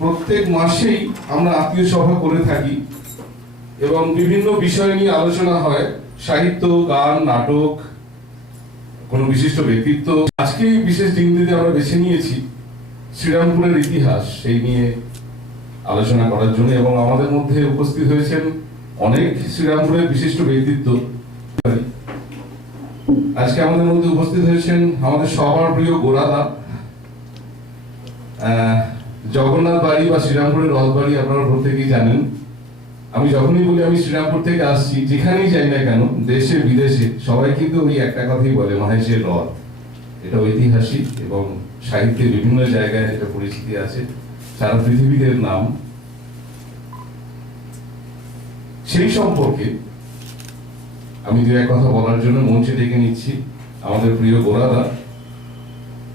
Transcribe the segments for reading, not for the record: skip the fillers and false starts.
প্রত্যেক মাসেই আমরা আত্মীয় সভা করে থাকি এবং বিভিন্ন বিষয় নিয়ে আলোচনা হয়, সাহিত্য, গান, নাটক, কোনো বিশিষ্ট ব্যক্তিত্ব। আজকে বিশেষ দিনটিতে আমরা বেছে নিয়েছি শ্রীরামপুরের ইতিহাস সেই নিয়ে আলোচনা করার জন্য, এবং আমাদের মধ্যে উপস্থিত হয়েছেন অনেক শ্রীরামপুরের বিশিষ্ট ব্যক্তিত্ব। আজকে আমাদের মধ্যে উপস্থিত হয়েছেন আমাদের সবার প্রিয় গোরাদা। জগন্নাথ বাড়ি বা শ্রীরামপুরের রথবাড়ি আপনারা প্রত্যেকেই জানেন। আমি যখনই বলি আমি শ্রীরামপুর থেকে আসছি, যেখানেই যাই না কেন, দেশে বিদেশে, সবাই কিন্তু ওই একটা কথাই বলে, মহেশের রথ। এটা ঐতিহাসিক এবং সাহিত্যের বিভিন্ন জায়গায় এটা পরিচিতি আছে, সারা পৃথিবীতে এর নাম। সেই সম্পর্কে আমি দু এক কথা বলার জন্য মঞ্চে ডেকে নিচ্ছি আমাদের প্রিয় গোরাদা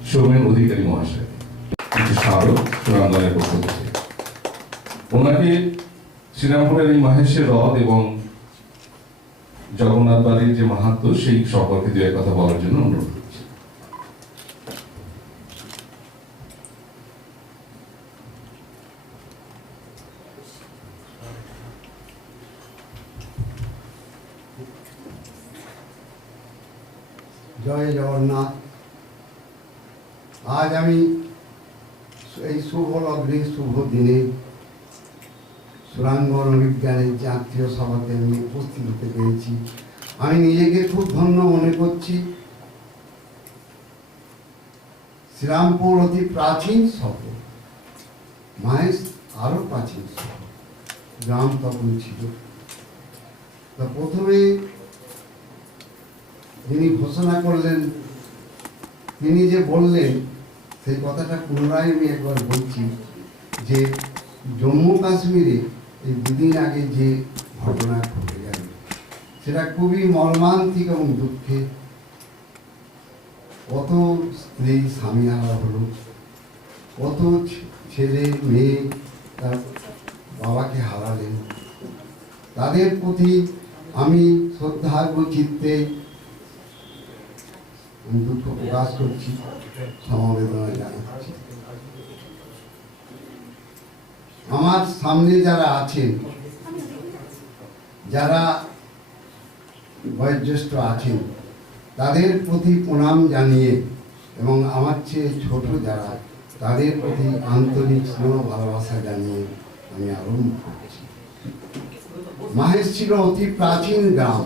সৌমেন অধিকারী মহাশয়। কিছু স্মারক সুনামদানের পক্ষ থেকে ওনাকে শ্রীরামপুরের এই মহেশের রথ এবং জগন্নাথ বাড়ির যে মাহাত্ম্য সেই সম্পর্কে দু এক কথা বলার জন্য অনুরোধ করছি। জয় জগন্নাথ। আজ আমি এই শুভ লগ্নে শুভ দিনে সুরাঙ্গন বিজ্ঞানের যে আত্মীয় সভাতে আমি উপস্থিত হতে পেরেছি, আমি নিজেকে খুব ধন্য মনে করছি। শ্রীরামপুর অতি প্রাচীন শহর, মহেশ আরো প্রাচীন শহর, গ্রাম তখন ছিল। তা প্রথমে যিনি ঘোষণা করলেন, তিনি যে বললেন সেই কথাটা পুনরায় আমি একবার বলছি, যে জম্মু কাশ্মীরে এই দুদিন আগে যে ঘটনা ঘটে গেল সেটা খুবই মর্মান্তিক এবং দুঃখে। কত স্ত্রী স্বামী হারা হলো, কত ছেলে মেয়ে তার বাবাকে হারালেন। তাদের প্রতি আমি শ্রদ্ধার্ঘ চিত্তে দুঃখ প্রকাশ করছি, সমবেদনা জানাচ্ছি। আমার সামনে যারা আছেন, যারা বয়োজ্যেষ্ঠ আছেন, তাদের প্রতি প্রণাম জানিয়ে এবং আমার চেয়ে ছোট যারা, তাদের প্রতি আন্তরিক স্নেহ ভালোবাসা জানিয়ে আমি আরম্ভ করছি। মহেশ ছিল অতি প্রাচীন গ্রাম,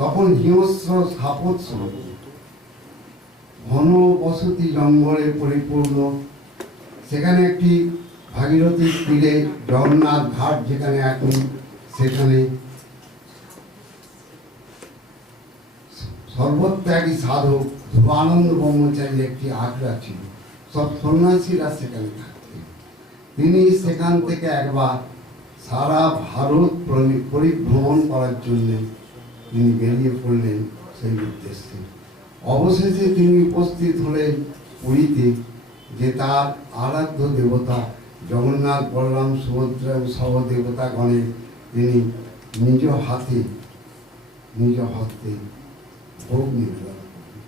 তখন হিংস্র স্থাপত্য, ঘন বসতি জঙ্গলে পরিপূর্ণ। সেখানে একটি ভাগীরথীর তীরে জগন্নাথ ঘাট যেখানে এখন, সেখানে সর্বত্যাগী সাধক ধ্রুবানন্দ ব্রহ্মচারীর একটি আখড়া ছিল। সব সন্ন্যাসীরা সেখানে থাকতেন। তিনি সেখান থেকে একবার সারা ভারত পরিভ্রমণ করার জন্য তিনি বেরিয়ে পড়লেন সেই উদ্দেশ্যে। অবশেষে তিনি উপস্থিত হলেন পুরীতে, যে তার আরাধ্য দেবতা জগন্নাথ, বলরাম, সুভদ্রা এবং সহদেবতাগণের তিনি নিজ হাতে ভোগ নিবেদন করেন।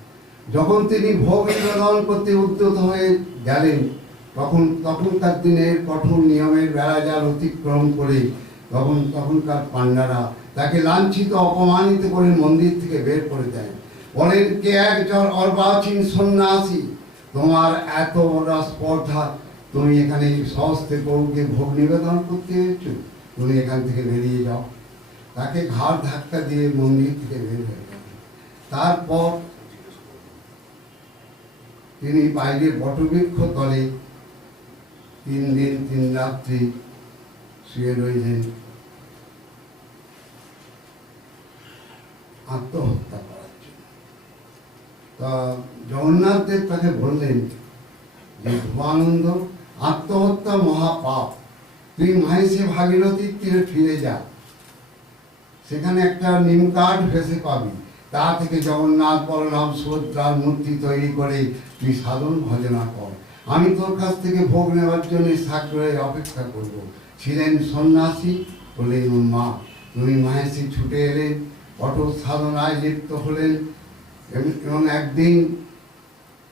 যখন তিনি ভোগ নিবেদন করতে উদ্যত হয়ে গেলেন, তখনকার দিনের কঠোর নিয়মের বেড়াজাল অতিক্রম করে তখনকার পাণ্ডারা তাকে লাঞ্ছিত অপমানিত করে মন্দির থেকে বের করে দেয়। বলেন, কে একজন অর্বাচীন সন্ন্যাসী, তোমার এত বড় স্পর্ধা, তুমি এখানে সহস্তে প্রভুকে ভোগ নিবেদন করতে এসেছো, তুমি এখান থেকে বেরিয়ে যাও। তাকে ঘাড় ধাক্কা দিয়ে মন্দির থেকে বের হয়ে গেল। তারপর তিনি বাইরে বটবৃক্ষ তলে 3 দিন 3 রাত্রি শুয়ে রইলেন, আত্মহত্যা করার জন্য। তা জগন্নাথ দেব তাকে বললেন যে, ধ্রুবানন্দ, আত্মহত্যা মহাপাপ, তুই মহেশে ভাগীরথীর তীরে ফিরে যা, সেখানে একটা নিম কাঠ ভেসে পাবি, তা থেকে জগন্নাথ, বলরাম, সুভদ্রার মূর্তি তৈরি করে তুই সাধন ভজনা কর। আমি তোর কাছ থেকে ভোগ নেওয়ার জন্য সাগ্রহে অপেক্ষা করব। ছিলেন সন্ন্যাসী, বলে মা তুমি মহেশে ছুটে এলেন, কঠোর সাধনায় লিপ্ত হলেন। এবং একদিন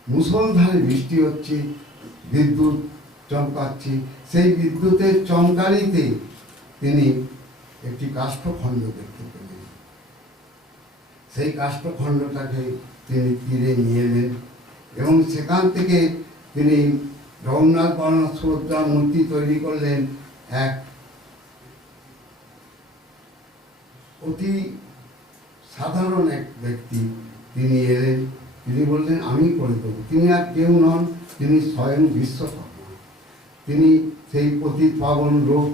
মুষলধারে বৃষ্টি হচ্ছে, বিদ্যুৎ চমকাচ্ছি, সেই বিদ্যুতের চমকানিতে তিনি একটি কাষ্ঠখণ্ড দেখতে পেলেন। সেই কাষ্ঠখণ্ডটাকে তিনি তীরে নিয়ে এলেন এবং সেখান থেকে তিনি জগন্নাথ বলরাম সুভদ্রা মূর্তি তৈরি করলেন। এক অতি সাধারণ এক ব্যক্তি তিনি এলেন, তিনি বললেন আমি করে দেবো। তিনি আর কেউ নন, তিনি স্বয়ং বিশ্বকর্মা। তিনি সেই পতিত পাবন রূপ,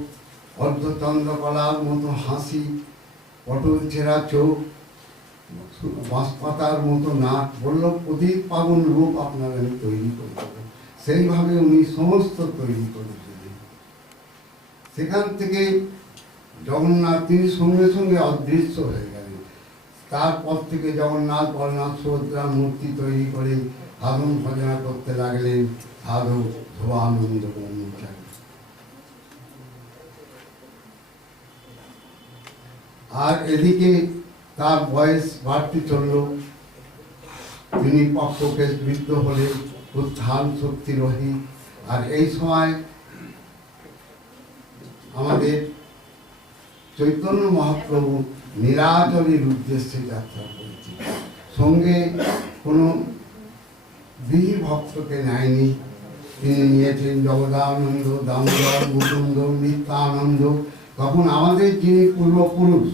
অর্ধচন্দ্রকলার মতো হাসি, পটল ছেঁড়া চোখ, বাঁশপাতার মতো নাক, বলল পতিত পাবন রূপ আপনার আমি তৈরি করে দেবো। সেইভাবে উনি সমস্ত তৈরি করেছিলেন। সেখান থেকে জগন্নাথ তিনি সঙ্গে সঙ্গে অদৃশ্য হয়ে গেলেন। তারপর থেকে জগন্নাথ বলরাম সুভদ্রার মূর্তি তৈরি করে সাধন ভজনা করতে লাগলেন সাধক ধ্রুবানন্দ ব্রহ্মচারী। আর এদিকে তার বয়স বাড়তে চলল, তিনি পক্ষকেশ বৃদ্ধ হলে উত্থান শক্তি রহিত। আর এই সময় আমাদের চৈতন্য মহাপ্রভু নীলাচলের উদ্দেশ্যে যাত্রা করেছে। সঙ্গে কোনো বিহি ভক্তকে নেয়নি, তিনি নিয়েছেন জগদানন্দ, দামোদর, মুকুন্দ, নিত্যানন্দ। তখন আমাদের যিনি পূর্বপুরুষ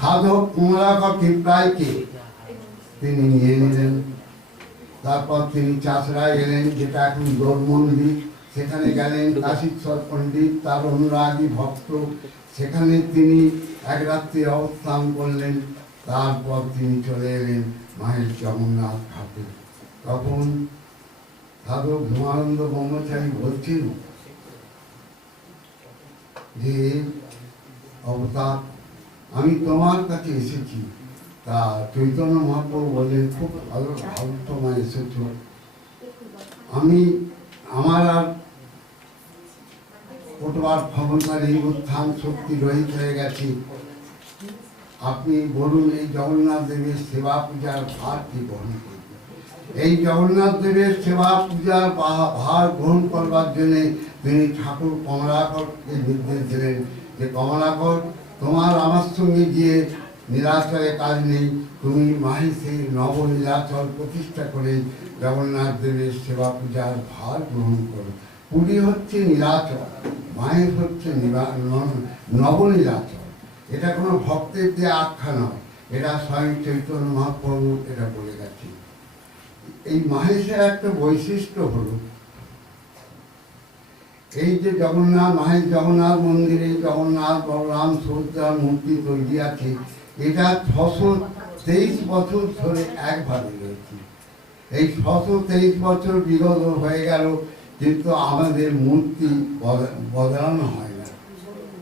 সাধক কমলাকর ত্রিপ্রায়কে তিনি নিয়ে নিলেন। তারপর তিনি চাষড়ায় গেলেন, যেটা এখন গৌর মন্দির, সেখানে গেলেন। কাশীশ্বর পণ্ডিত তার অনুরাগী ভক্ত, সেখানে তিনি এক রাত্রি অবস্থান করলেন। তারপর তিনি চলে এলেন মায়ের জগন্নাথ ঘাটে। তখন সাধক ধর্মানন্দ ব্রহ্মচারী বলছেন যে অবতার আমি তোমার কাছে এসেছি। তা চৈতন্য মহাপ্রভু বললেন খুব ভালো ভালো তোমায় এসেছ, আমি আমার আর ওঠবার ক্ষমতা নেই, উত্থান শক্তি রহিত হয়ে গেছে। আপনি বলুন এই জগন্নাথ দেবের সেবা পূজার ভার কি গ্রহণ করবে? এই জগন্নাথ দেবের সেবা পূজার ভার গ্রহণ করবার জন্যে তিনি ঠাকুর কমলাকরকে নির্দেশ দিলেন যে কমলাকর তোমার আমার সঙ্গে গিয়ে নীলাচলে কাজ নেই, তুমি মাহেশের নবনীলাচল প্রতিষ্ঠা করে জগন্নাথ দেবের সেবা পূজার ভার গ্রহণ করো। পুরী হচ্ছে নীলাচল, মাহেশ হচ্ছে নবনীলাচল। এটা কোনো ভক্তের যে আখ্যা নয়, এটা স্বয়ং চৈতন্য মহাপ্রভু এটা বলে গেছে। এই মাহেশের একটা বৈশিষ্ট্য হলো এই যে জগন্নাথ মাহেশ জগন্নাথ মন্দিরে জগন্নাথ বলরাম সুভদ্রার মূর্তি তৈরি আছে, এটা 623 বছর ধরে একভাবে রয়েছে। এই 623 বছর বিগত হয়ে গেল, কিন্তু আমাদের মূর্তি বদলানো হয় না।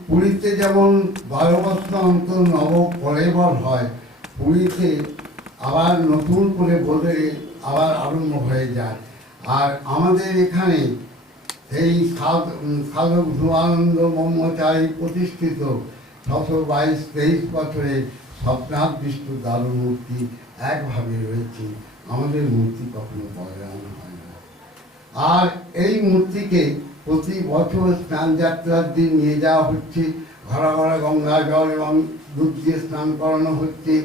পুরীতে যেমন 12 বছর অন্তর নব কলেবর হয়, পুরীতে আবার নতুন করে বদলে আবার আরম্ভ হয়ে যায়। আর আমাদের এখানে এই সাধক ধ্রুবানন্দ ব্রহ্মচারী প্রতিষ্ঠিত 622-23 বছরে স্বপ্নাথ বিষ্ণু দারু মূর্তি একভাবে রয়েছে। আমাদের মূর্তি কখনো বদলানো হয় না। আর এই মূর্তিকে প্রতি বছর স্নান যাত্রার দিন নিয়ে যাওয়া হচ্ছে, ঘরা ঘরা গঙ্গা জল এবং দুধ দিয়ে স্নান করানো হচ্ছে।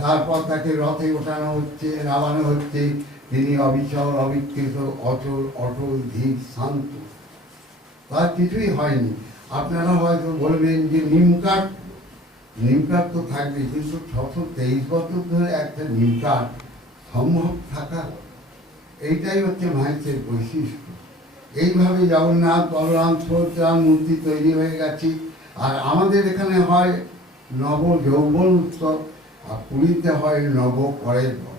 তারপর তাকে রথে ওঠানো হচ্ছে, নামানো হচ্ছে। তিনি অবিচল অবিকৃত অচল অটল ধীর শান্ত, তার কিছুই হয়নি। আপনারা হয়তো বলবেন যে নিমকাঠ, নিমকাঠ তো থাকবে, কিন্তু 623 বছর ধরে একটা নিমকাঠ সম্ভব থাকা, এইটাই হচ্ছে মাহেশের বৈশিষ্ট্য। এইভাবে জগন্নাথ বলরাম সুভদ্রার মূর্তি তৈরি হয়ে গেছে। আর আমাদের এখানে হয় নব যৌবন উৎসব, আর পুরীতে হয় নব কলেবর।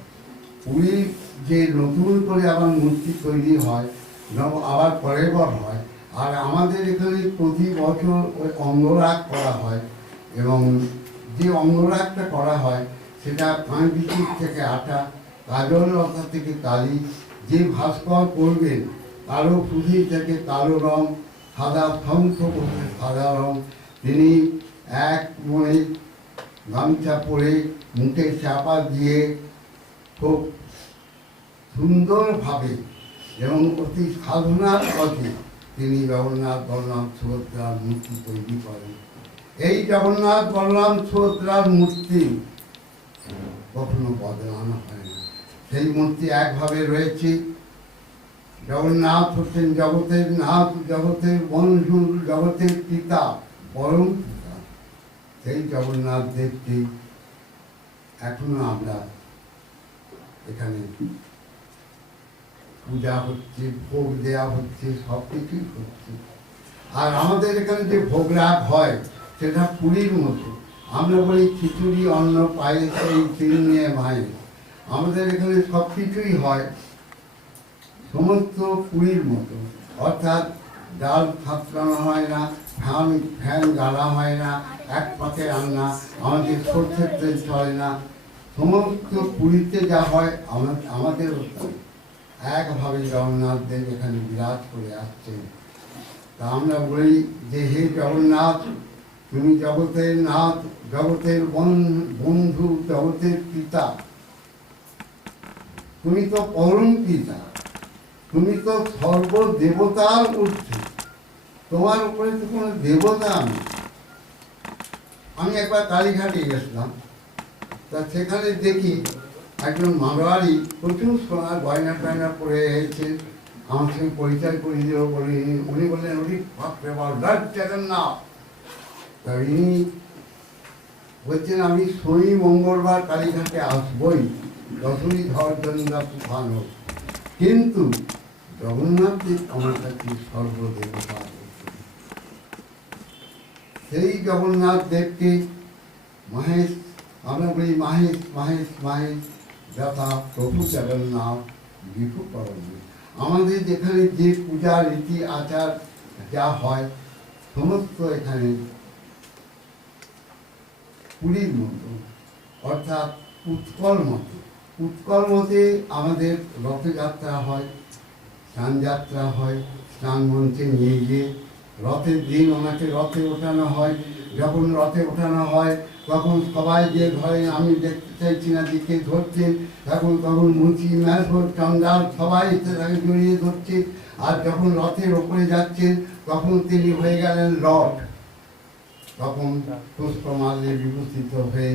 পুরীর যে নতুন করে আবার মূর্তি তৈরি হয়, আবার কলেবর হয়। আর আমাদের এখানে প্রতি বছর ওই অঙ্গরাগ করা হয়, এবং যে অঙ্গরাগটা করা হয় সেটা 5 বিচির থেকে আটা, কাজল লতা থেকে কালি, যে ভাস্কর করবেন কালো পুঁথি থেকে কালো রং, সাদা শঙ্খ বসে সাদা রং। তিনি এক মনে গামছা পরে মুখে চাপা দিয়ে খুব সুন্দরভাবে এবং অতি সাধনার পথে তিনি জগন্নাথ বলরাম সুভদ্রার মূর্তি তৈরি করেন। এই জগন্নাথ বলরাম সুভদ্রার মূর্তি কখনো বদলানো হয় না, সেই মূর্তি একভাবে রয়েছে। জগন্নাথ হচ্ছেন জগতের নাথ, জগতের বন্ধু, জগতের পিতা, পরম পিতা। সেই জগন্নাথ দেবকে এখনো আমরা এখানে পূজা হচ্ছে, ভোগ দেওয়া হচ্ছে, সব কিছুই হচ্ছে। আর আমাদের এখানে যে ভোগ রাগ হয় সেটা পুরীর মতো। আমরা বলি খিচুড়ি, অন্ন, পায়েস, এই তিল নিয়ে মায়ে। আমাদের এখানে সব কিছুই হয় সমস্ত পুরীর মতো, অর্থাৎ ডাল থাপড়ানো হয় না, ফ্যান গালা হয় না, এক পাকে রান্না, আমাদের সর্ষের তেল চলে না। সমস্ত পুরীতে যা হয় আমাদের একভাবে জগন্নাথ দেব এখানে বিরাজ করে আসছেন। তা আমরা বলি যে হে জগন্নাথ, তুমি জগতের নাথ, জগতের বন্ধু, জগতের পিতা, তুমি তো পরম পিতা, তুমি তো সর্বদেবতার ঊর্ধ্বে, তোমার উপরে তো কোনো দেবতা নেই। আমি একবার কালীঘাটে গেছিলাম, তা সেখানে দেখি একজন মারোয়ারি প্রচুর সোনার গয়না টয়না পরে এসেছে, আমার সঙ্গে পরিচয় করিয়ে দিল। উনি বললেন উনি জগন্নাথ। তা ইনি বলছেন আমি শনি মঙ্গলবার কালীঘাটে আসবই, দশমী ঝড় জন্দা তুফান হোক, কিন্তু জগন্নাথ দেব আমার কাছে সর্বদেবতা। সেই জগন্নাথ দেবকে মহেশ, আমরা বলি মাহেশ মাহেশ মাহেশ যথা প্রভু জগন্নাথ বিভু করণ। আমাদের যেখানে যে পূজা রীতি আচার যা হয় সমস্ত এখানে পুরীর মতো, অর্থাৎ উৎকল মতো। উৎকল মতে আমাদের রথযাত্রা হয়, স্নানযাত্রা হয়, স্নান মঞ্চে নিয়ে গিয়ে রথের দিন ওনাকে রথে ওঠানো হয়। যখন রথে ওঠানো হয় তখন সবাই যে ঘরে আমি দেখতে চাইছি না দিকে ধরছেন, তখন মুচি ম্যাথর চন্ডাল সবাই তাকে জড়িয়ে ধরছে। আর যখন রথের ওপরে যাচ্ছেন তখন তিনি হয়ে গেলেন লর্ড। তখন পুষ্পমাল্যে বিভূষিত হয়ে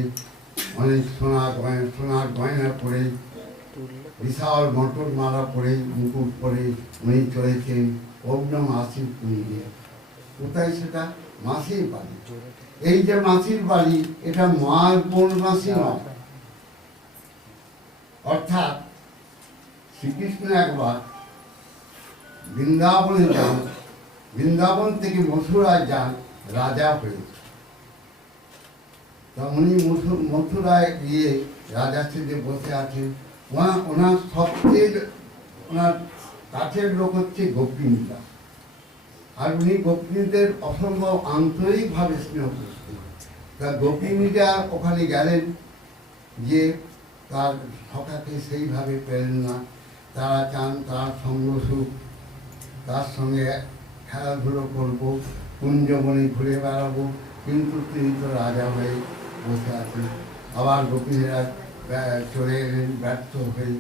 অনেক সোনার গয়না পরে, বিশাল মটর মালা পরে, মুকুট পরে উনি চলেছেন অগ্ন মাসির কুঞ্জে। কোথায় সেটা? মাসির বাড়ি। এই যে মাসির বাড়ি, এটা মার বোন মাসি নয়। অর্থাৎ শ্রীকৃষ্ণ একবার বৃন্দাবনে যান, বৃন্দাবন থেকে মথুরায় যান রাজা হয়ে। তা উনি মথুরায় গিয়ে রাজা সেজে বসে আছেন। ওনার সবচেয়ে ওনার কাছের লোক হচ্ছে গোপিনীরা, আর উনি গোপিনীদের অসম্ভব আন্তরিকভাবে স্নেহ করতেন। তা গোপিনীরা ওখানে গেলেন, যে তার সখাকে সেইভাবে পেলেন না। তারা চান তার সঙ্গ সুখ, তার সঙ্গে খেলাধুলো করবো, কুঞ্জবনে ঘুরে বেড়াবো, কিন্তু তিনি তো রাজা হয়ে বসে আছেন। আবার গোপিনীরা চলে এলেন ব্যর্থ হয়ে।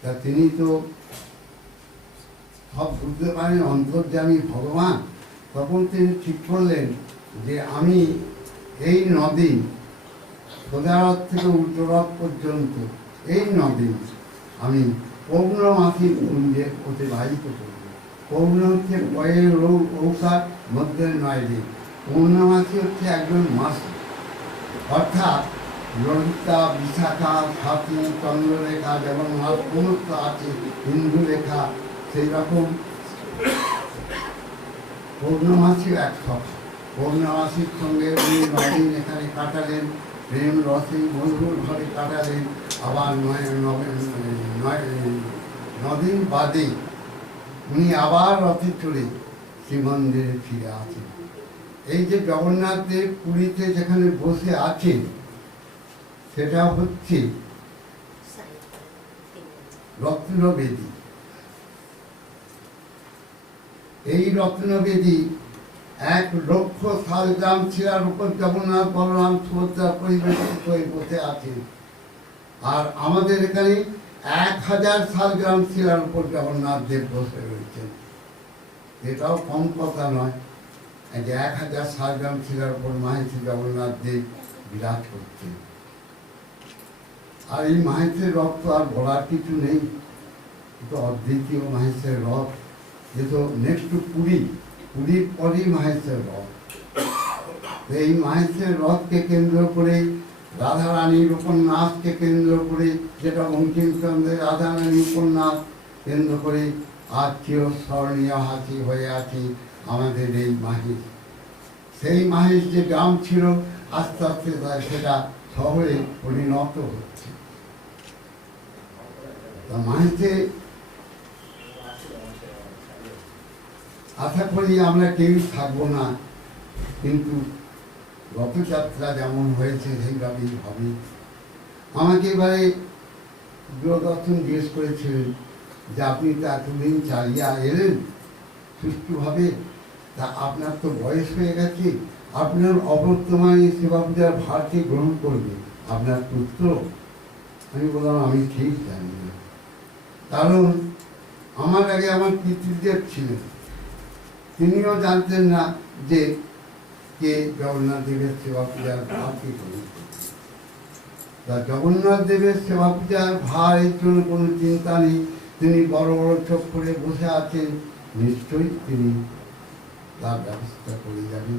তা তিনি তো সব বুঝতে পারেন অন্তর্যামী ভগবান। তখন তিনি ঠিক করলেন যে আমি এই নদী সোজারথ থেকে উত্তরথ পর্যন্ত এই নদী আমি পৌর্ণমাসী কুঞ্জে অতিবাহিত করব। পৌর্ণ হচ্ছে পয়ের ঔষধ মধ্যে 9 দিন। পৌর্ণমাসী হচ্ছে একজন মাস, অর্থাৎ ললিতা, বিশাখা, স্বাতী, চন্দ্ররেখা যেমন মাস সমস্ত আছে, হিন্দু রেখা সেই রকম পৌর্ণমাসীও এক সপ্তাহ। পৌর্ণমাসীর সঙ্গে উনি 9 দিন এখানে কাটালেন, প্রেম রসে মধুর ঘরে কাটালেন। আবার 9 দিন বাদে উনি আবার রথে চড়ে শ্রীমন্দিরে ফিরে আসেন। এই যে জগন্নাথ দেব পুরীতে যেখানে বসে আছেন সেটা হচ্ছে রত্নবেদী। এই রত্নবেদী 1,00,000 শালগ্রাম শিলার উপর জগন্নাথ বলরাম সুভদ্রা পরিবেশিত হয়ে বসে আছেন। আর আমাদের এখানে 1000 শালগ্রাম শিলার উপর জগন্নাথ দেব বসে রয়েছেন। এটাও কম কথা নয় যে 1000 সালগ্রাম শিলার উপর মাহেশ্রী জগন্নাথ দেব বিরাজ করছেন। আর এই মাহেশ্রের রথ তো আর বলার কিছু নেই, তো অদ্বিতীয় মাহেশ্রের রথ। যে তো নেক্সট টু পুরীর পরেই মাহেশ্রের রথ। এই মাহেশ্রের রথকে কেন্দ্র করে রাধারানীর উপন্যাসকে কেন্দ্র করে, যেটা বঙ্কিমচন্দ্রের রাধারানী উপন্যাস কেন্দ্র করে আজ চিরস্মরণীয় হাসি হয়ে আছে আমাদের এই মাহেশ। সেই মাহেশ যে গ্রাম ছিল আস্তে আস্তে সেটা শহরে পরিণত হচ্ছে। মাহেশে আশা করি আমরা কেউ থাকবো না, কিন্তু রথযাত্রা যেমন হয়েছে সেইভাবেই হবে। আমাকে এবারে দূরদর্শন জিজ্ঞেস করেছিলেন যে আপনি তো এতদিন চালিয়ে এলেন সুষ্ঠুভাবে, তা আপনার তো বয়স হয়ে গেছে, আপনার অবর্তমানে সেবা পূজার ভারকে গ্রহণ করবে আপনার পুত্র। আমি বললাম আমি ঠিক জানি না, কারণ আমার আগে আমার পিতৃদেব ছিলেন, তিনিও জানতেন না যে কে জগন্নাথ দেবের সেবা পূজার ভারকে গ্রহণ করবে। তা জগন্নাথ দেবের সেবা পূজার ভার এর জন্য কোনো চিন্তা নেই, তিনি বড় বড় চোখ করে বসে আছেন, নিশ্চয়ই তিনি তার ব্যবস্থা করে যাবেন।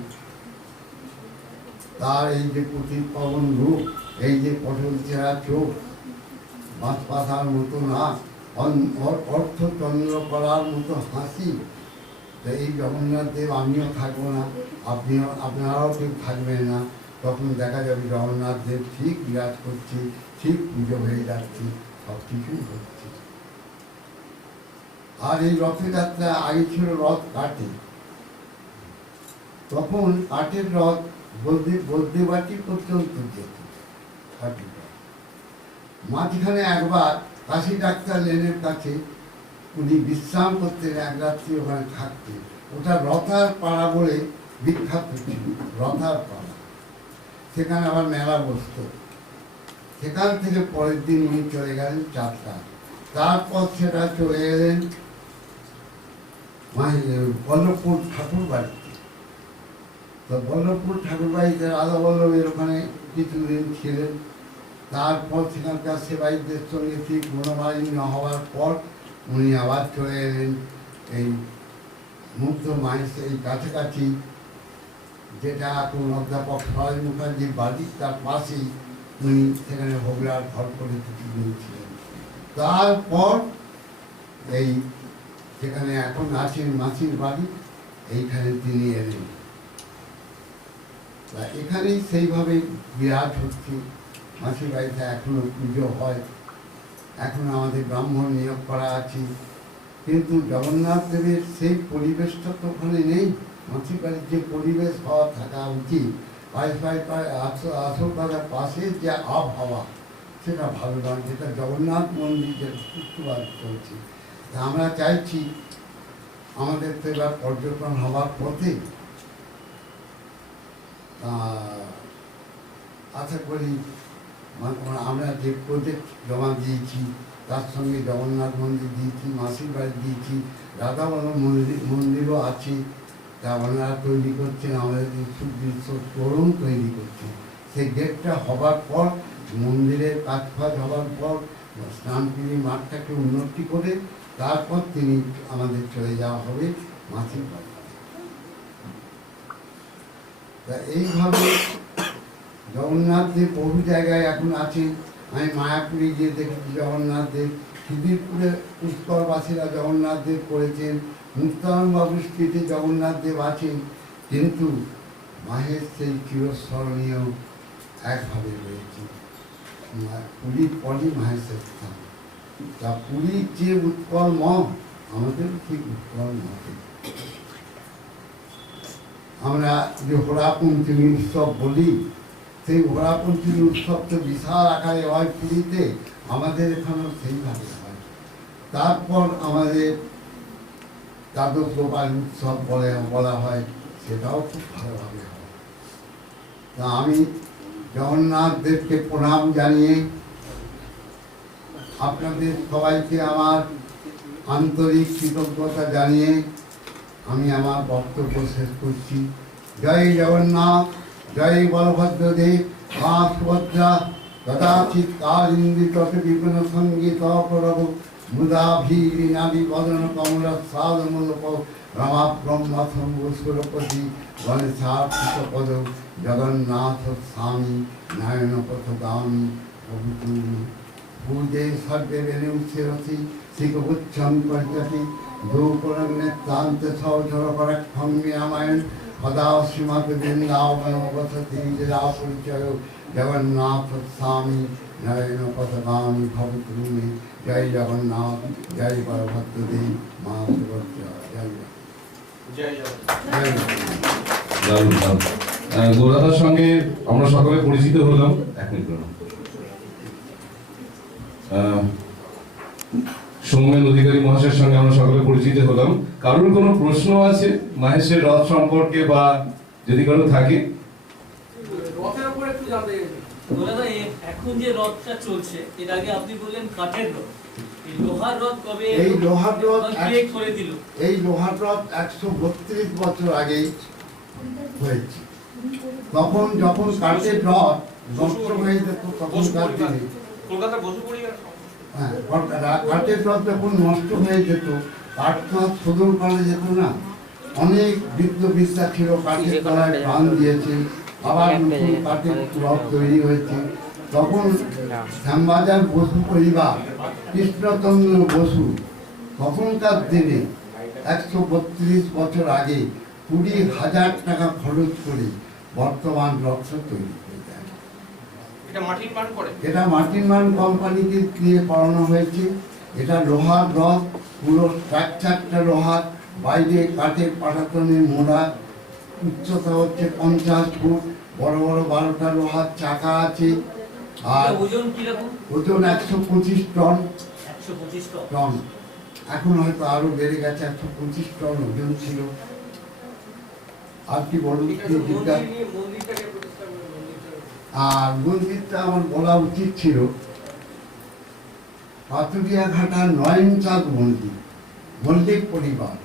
তার এই যে পতিত পাবন রূপ, এই যে পটল চেরা চোখ, বাঁশ পাতার মতো নাক, অর্থচন্দ্র করার মতো হাসি, তো এই জগন্নাথ দেব আমিও থাকবো না, আপনারাও কেউ থাকবেন না, তখন দেখা যাবে জগন্নাথ দেব ঠিক বিরাজ করছে, ঠিক পুজো হয়ে যাচ্ছে, সব কিছুই হচ্ছে। আর এই রথযাত্রা আগে ছিল রথ কাঠে, তখন কাঠের রথ বলদেবাটি পর্যন্ত যেত কাঠের রথ। মাঝখানে একবার কাশি ডাক্তার লেনের কাছে উনি বিশ্রাম করতেন, এক রাত্রি ওখানে থাকতেন। ওটা রথার পাড়া বলে বিখ্যাত ছিল, রথার পাড়া। সেখানে আবার মেলা বসত। সেখান থেকে পরের দিন উনি চলে গেলেন চারটা, তারপর সেটা চলে এলেন বল্লভপুর ঠাকুর বাড়িতে। তো বল্লভপুর ঠাকুর বাড়িতে রাধা বল্লভের ওখানে কিছুদিন ছিলেন। তারপর সেখানকার সেবায়িতদের সঙ্গে ঠিক মনোমালিন্য হওয়ার পর উনি আবার চলে এলেন এই মুগ্ধ মাহেশে, এই কাছাকাছি, যেটা এখন অধ্যাপক সরাজ মুখার্জির বাড়ি, তার পাশেই উনি সেখানে হোগলার ঘর করে কিছুদিন ছিলেন। তারপর এই যেখানে এখন আছেন মাসির বাড়ি, এইখানে তিনি এলেন। তা এখানেই সেইভাবে বিরাট হচ্ছে। মাসির বাড়িতে এখনো পুজো হয়, এখন আমাদের ব্রাহ্মণ নিয়োগ করা আছে, কিন্তু জগন্নাথ দেবের সেই পরিবেশটা তো ওখানে নেই। মাসির বাড়ির যে পরিবেশ হওয়া থাকা উচিত, আসল কথার পাশে যে আবহাওয়া, সেটা ভালো নয়, যেটা জগন্নাথ মন্দিরের সুস্থভাব চলছে। তা আমরা চাইছি আমাদের তো এবার পর্যটন হওয়ার পথে, আশা করি আমরা যে প্রজেক্ট জমা দিয়েছি, তার সঙ্গে জগন্নাথ মন্দির দিয়েছি, মাসির বাড়ি দিয়েছি, রাধা বল্লভ মন্দিরও আছে, তা ওনারা তৈরি করছেন, আমাদের সুদৃশ্য তরুণ তৈরি করছেন। সেই গেটটা হবার পর, মন্দিরের কাজ হবার পর, স্নানপুরি মাঠটাকে উন্নতি করে তারপর তিনি আমাদের চলে যাওয়া হবে মাসির বাড়ি। তা এইভাবে জগন্নাথ দেব বহু জায়গায় এখন আছেন। আমি মায়াপুরে গিয়ে দেখেছি জগন্নাথ দেব, খিদিরপুরে পুষ্করবাসীরা জগন্নাথ দেব করেছেন, মুক্তানন্দবাবুর স্ট্রিটে জগন্নাথ দেব আছেন, কিন্তু মাহেশ সেই চিরস্মরণীয় একভাবে রয়েছে। পুরীর পরই মাহেশের স্থান। তা পুরীর যে উৎপল মন, আমাদের ঠিক উৎপল মতে আমরা যে হোরা পঞ্চমী উৎসব বলি, সেই হোরা পঞ্চমী উৎসব তো বিশাল আকারে হয় পুরীতে, আমাদের এখানেও সেইভাবে হয়। তারপর আমাদের দ্বাদশ গোপাল উৎসব বলা হয়, সেটাও খুব ভালোভাবে হয়। তা আমি জগন্নাথ দেবকে প্রণাম জানিয়ে আপনাদের সবাইকে আমার আন্তরিক কৃতজ্ঞতা জানিয়ে আমি আমার বক্তব্য শেষ করছি। জয় জগন্নাথ, জয় বলভদ্রদেব, মা সুভদ্রা কদাচিৎ কালিন্দিত বিপিন সঙ্গীত পরব মুদাভীনাদি বদন কমল সাদমূলক রমা ব্রহ্ম শম্ভুসুরপতি গণেশার্থিত পদ জগন্নাথ স্বামী নয়ন পথগামী প্রভু পূজে সর্বে বেনুচ্ছেরসি শিখবুচ্ছম পর্যতি ধূপরণ্যেত্রান্ত সৌধর পরক্ষম রামায়ণ সদা শ্রীমৎ বৃন্দাবন বসতি জয়া পরিচয় জগন্নাথ স্বামী নয়ন পথগামী ভবতু মে। জয় জগন্নাথ, জয় বলভদ্রদেব, মা সুভদ্রা, জয় দারুণ, দারুণ। গৌরাদার সঙ্গে আমরা সকলে পরিচিত হলাম। এক মিনিট দাঁড়ান। সৌমেন অধিকারী মহাশয়ের সঙ্গে আমরা সকলে পরিচিত হলাম। কারোর কোনো প্রশ্ন আছে মাহেশের রথ সম্পর্কে, বা যদি কারো থাকে? রথের উপর একটু জানতে চাইছি। দাদা, এখন যে রথটা চলছে, এর আগে আপনি বললেন কাঠের রথ, এই লোহার রথ কবে এই লোহার রথ ক্রিয়েট করে দিল? এই লোহার রথ 132 বছর আগে হয়েছে। তখন যখন কাঠের রথ নষ্ট হয়ে যেত তখনকার দিনে, কলকাতার বসু পরিবার হ্যাঁ, কাঠের রথ যখন নষ্ট হয়ে যেত, কাঠ তো আর শোধন করা যেত না। অনেক বৃদ্ধ বিশ্বাস ছিল, কাঠের তলায় প্রাণ দিয়েছে, আবার নতুন কাঠের রথ তৈরি হয়েছে। তখন শ্যামবাজার বসু পরিবার, কৃষ্ণচন্দ্র বসু, তখনকার দিনে 132 বছর আগে 20,000 টাকা খরচ করে বর্তমান রথটা তৈরি করে দেয়। এটা মাটির মান করে। এটা মার্টিন মান কোম্পানিকে দিয়ে করানো হয়েছে। এটা লোহার রথ, পুরো স্ট্রাকচারটা লোহার, বাইরে কাঠের পাটাতনে মোড়া, উচ্চতা হচ্ছে 50 ফুট, বড় বড় 12টা লোহার চাকা আছে। আর এটা ওজন কিরকম? ওজন 125 টন। 125 টন এখন হয়তো আরো বেড়ে গেছে, 125 টন ওজন ছিল। আর কি বলুন, ঠিক আছে, মন্দিরটাকে প্রতিষ্ঠা করে মন্দিরটা। আর মন্দিরটা আমার বলা উচিত ছিল, পাতুরিয়া ঘাটা নয়নচাঁদ মন্দির, মল্লিক পরিবার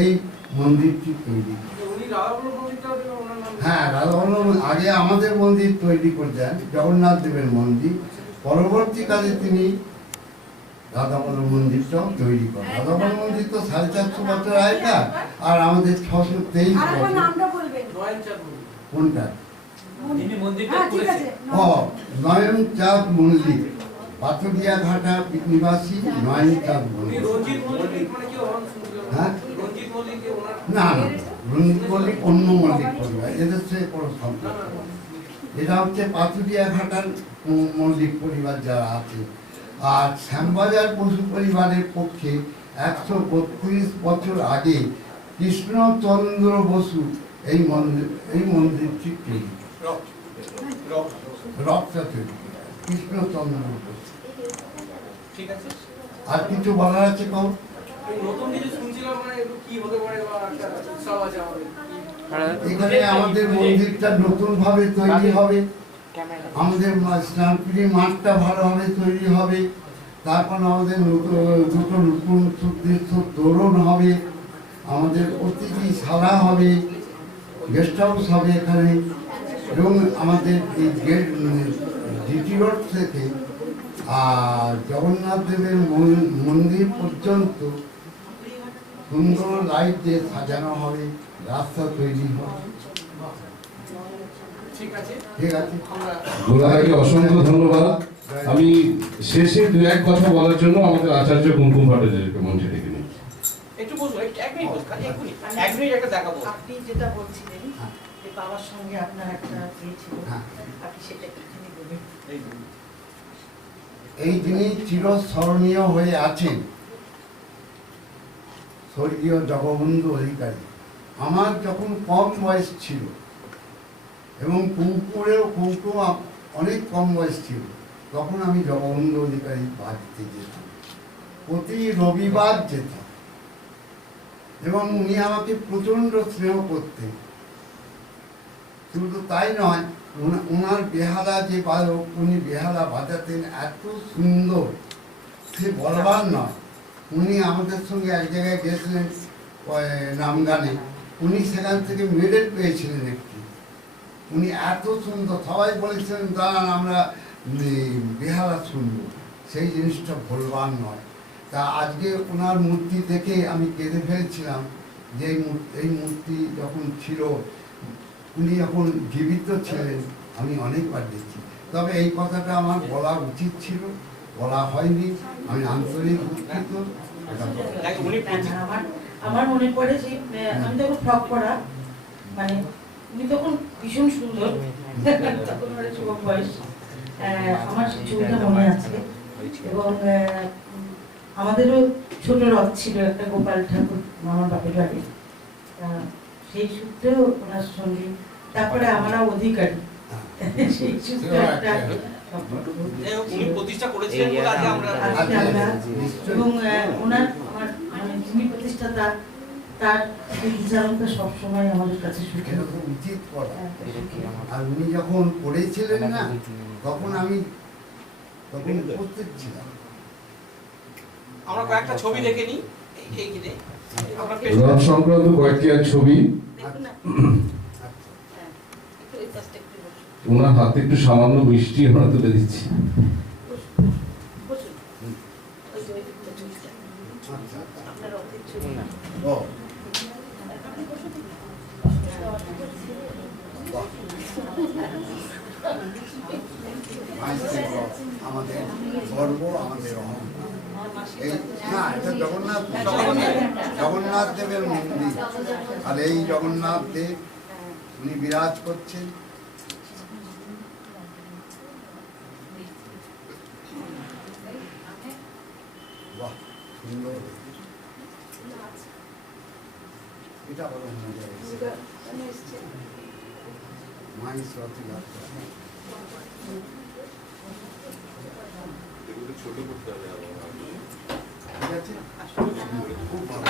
এই মন্দিরটি তৈরি করে। উনি রাধাবল্লভ মন্দিরটাও দেবেন ওনার নাম। হ্যাঁ, রাধাবল্লভ আগে আমাদের মন্দির তৈরি করে দেন, জগন্নাথ দেবের মন্দির। পরবর্তীকালে তিনি রাধাবল্লভ মন্দিরটাও তৈরি করেন। রাধাবল্লভ মন্দির তো 450 বছর আগেকার, আর আমাদের 623 আরেকবার বছর। নামটা বলবেন। নয়নচাঁদ মন্দির। কোনটা? যিনি মন্দিরটা হ্যাঁ, ঠিক করেছেন। আছে। ও, নয়নচাঁদ মন্দির, পাতুরিয়া ঘাটা নিবাসী নয়নচাঁদ উনি মন্দির। রঞ্জিত মল্লিক মানে কি হন শুনছিলাম। হ্যাঁ? রঞ্জিত মল্লিক ওনার না না, রঞ্জিত মল্লিক অন্য মল্লিক পরিবার, এদের সাথে কোনো সম্পর্ক নেই। এটা হচ্ছে পাতুরিয়া ঘাটার মল্লিক পরিবার যারা আছে। আর শ্যামবাজার বসু পরিবারের পক্ষে 132 বছর আগে কৃষ্ণচন্দ্র বসু এই মন্দিরটি তৈরি রথ। রথ। রথটা তৈরি করে। কৃষ্ণচন্দ্র বসু। ঠিক আছে। আর কিছু বলার আছে কম? এই নতুন কিছু শুনছিলাম, মানে একটু কি হতে পারে বা একটা উৎসাহ আছে আমাদের। এখানে আমাদের মন্দিরটা নতুন ভাবে তৈরি হবে, আমাদের স্নানপুরি মাঠটা ভালোভাবে তৈরি হবে, তারপর আমাদের দুটো নতুন সুদৃশ্য তোরণ হবে, আমাদের অতিথিশালা হবে, গেস্ট হাউস হবে এখানে, এবং আমাদের এই গেট জিটি রোড থেকে আর জগন্নাথ দেবের মন্দির পর্যন্ত সুন্দর লাইট দিয়ে সাজানো হবে, রাস্তা তৈরি হবে। ঠিক আছে। ঠিক আছে, আমরা গৌরাদাকে অসংখ্য ধন্যবাদ। আমি শেষে দু এক কথা বলার জন্য আমাদের আচার্য কুমকুম ভট্টাচার্যকে মঞ্চে ডেকে নিই। একটু বসবো, এক মিনিট বসবো, খালি এক মিনিট একটা দেখাবো। আপনি যেটা বলছিলেন যে বাবার সঙ্গে আপনার একটা ইয়ে ছিল, হ্যাঁ। আপনি সেটা এখানে বলবেন। এই যিনি চিরস্মরণীয় হয়ে আছেন, স্বর্গীয় জগবন্ধু অধিকারী। আমার যখন কম বয়স ছিল, এবং কুমকুম অনেক কম বয়স ছিল, তখন আমি জগবন্ধু অধিকারী বাড়িতে যেতাম, প্রতি রবিবার যেতাম, এবং উনি আমাকে প্রচণ্ড স্নেহ করতেন। শুধু তাই নয়, ওনার বেহালা যে বাদক, উনি বেহালা বাজাতেন এত সুন্দর, সে বলবার নয়। উনি আমাদের সঙ্গে এক জায়গায় গেছিলেন, নামগানে, উনি সেখান থেকে মেডেল পেয়েছিলেন একটি। উনি এত সুন্দর, সবাই বলেছিলেন দাঁড়ান আমরা বেহালা শুনবো, সেই জিনিসটা ভুলবার নয়। তা আজকে ওনার মূর্তি দেখে আমি কেঁদে ফেলছিলাম যে এই মূর্তি যখন ছিল, উনি যখন জীবিত ছিলেন আমি অনেকবার দেখছি। তবে এই কথাটা আমার বলা উচিত ছিল, বলা হয়নি, আমি আন্তরিক দুঃখিত। আমার মনে পড়ে যে আমি তখন ফ্রক পরা, মানে উনি তখন ভীষণ সুন্দর, তখন আমার যুবক বয়স। আমার সেই ছবিটা মনে আছে। এবং আমাদেরও ছোট রথ ছিল একটা, গোপাল ঠাকুর আমার বাপের বাড়ি, সেই সূত্রেও ওনার সঙ্গে। তারপরে আমরা অধিকারী, সেই সূত্রে একটা উনি প্রতিষ্ঠা করেছিলেন বলে আজকে আমরা আজকে আমরা, এবং ওনার আমার মানে যিনি প্রতিষ্ঠাতা তার উচ্চারণটা সবসময় আমাদের কাছে সুখে। এটা তো উচিত করা। আর উনি যখন পড়েছিলেন না, তখন আমি তখন উপস্থিত ছিলাম। আমরা কয়েকটা ছবি দেখে নিই এইখানে। আমরা রথ সংক্রান্ত কয়েকটি আর ছবি। ওনার হাতে একটু সামান্য মিষ্টি আমরা তুলে দিচ্ছি। ও আমাদের গর্ব, আমাদের অহংকার। এই না, এটা জগন্নাথ জগন্নাথ দেবের মন্দির। আর এই জগন্নাথ দেব উনি বিরাজ করছেন। বাহ, সুন্দর। এটা বড় মজা হয়েছে। মাইস রথে যাত্রা। ঠিক আছে, খুব ভালো।